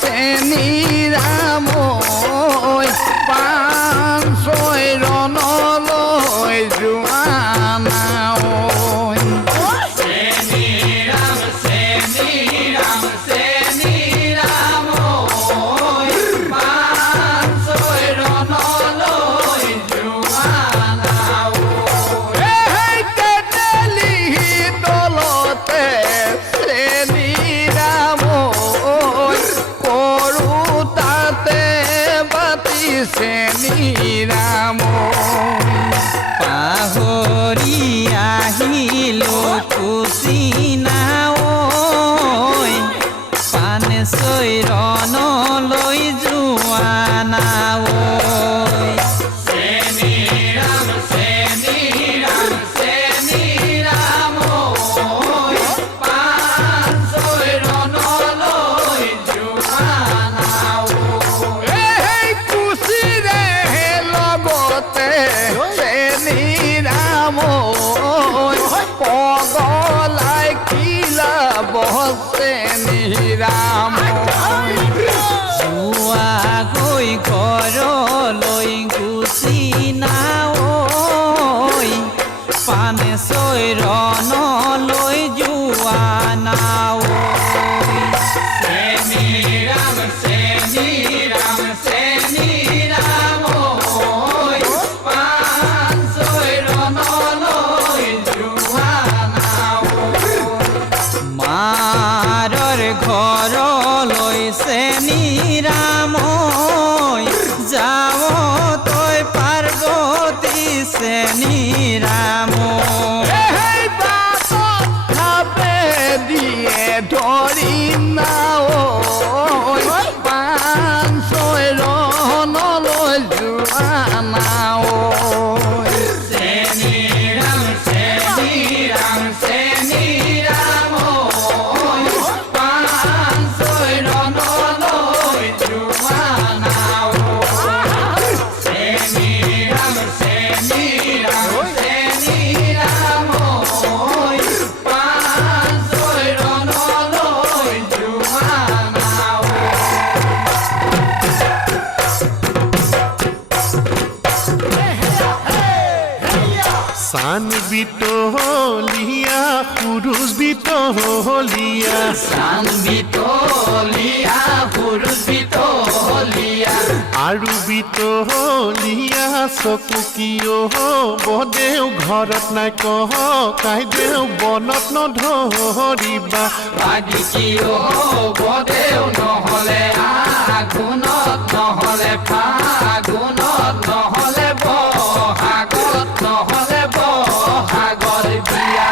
Seni Ram oi pan soi ronoloi juana oi Seni Ram oi pan soi ronoloi juana oi hey teteli dolote Seni Ram Seni Ram পাহৰি আহিলো কুচিনা ঐ পানে চৈৰণলৈ যোৱা না ঐ Seni Ram oi pan soironoloi juana oi hey kusire logote Seni Ram oi pogolai kila boh Seni Ram যোৱা গৈ ঘৰলৈ গুচিনা ঐ পানে চৈৰণলৈ যোৱা না ঐ Seni Ram oi pan soironoloi juana oi মাৰৰ ঘৰলৈ চেনি ৰাম যাও তই পাৰ্বতী চেনি Ram hey bato habe die dorina oi pan soironoloi juana oi Seni Ram oi pan soironoloi juana oi Seni Ram oi pan soironoloi juana oi San Vitolia, Purus Vitolia, San Vitolia, Purus Vitolia, Aru Vitolia, Sokukiyo, Bodeu ঘৰত নাই কহ কাই দেও বনত নধৰিবা Bagikiyo, Bodeu নহলে আগুনত নহলে ফাগুনত নহলে বহাগত নহলে বহাগৰ বিয়া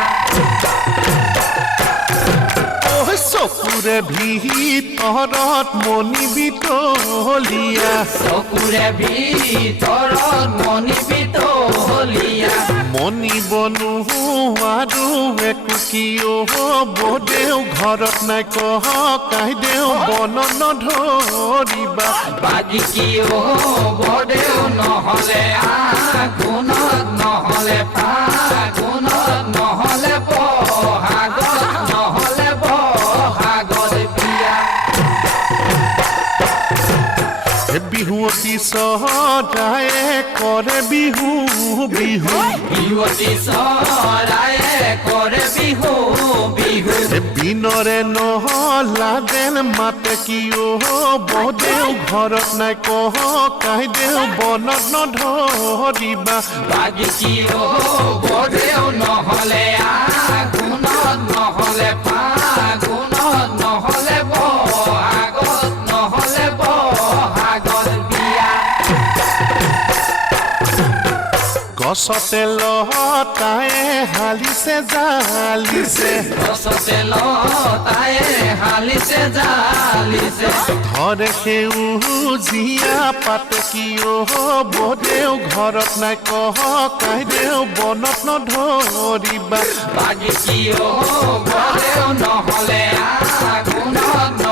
চকুৰে ভিতৰত মণি বিতলীয়া চকুৰে ভিতৰত মণি বিতলীয়া মণি বনোৱা আৰু একো কিয় বদেও ঘৰত নাই কহ কাই দেও বনত নধৰিবা বাগিকিও বদেও নহলে আগুনত নহলে ফাগুনত নহলে বহাগত নহলে বহাগৰ বিয়া বিহুৱতী চৰায়ে কৰে বিহু বিহু বিহুৱতী চৰায়ে কৰে বিহু বিহু বিনৰে নহলা যেন মাতে কিয় বদেও ঘৰত নাই কহ কাই দেও বনত নধৰিবা বাগিকিও বদেও নহলে আগুনত নহলে ফাগুনত নহলে বহাগত নহলে বহাগৰ বিয়া গছতে লতায়ে হালিছে জালিছে গছতে লতায়ে হালিছে জালিছে ধৰে সেউজীয়া পাতে কিয় বদেও ঘৰত নাই কহ কাই দেও বনত নধৰিবা বাগিকিও বদেও নহলে আগুনত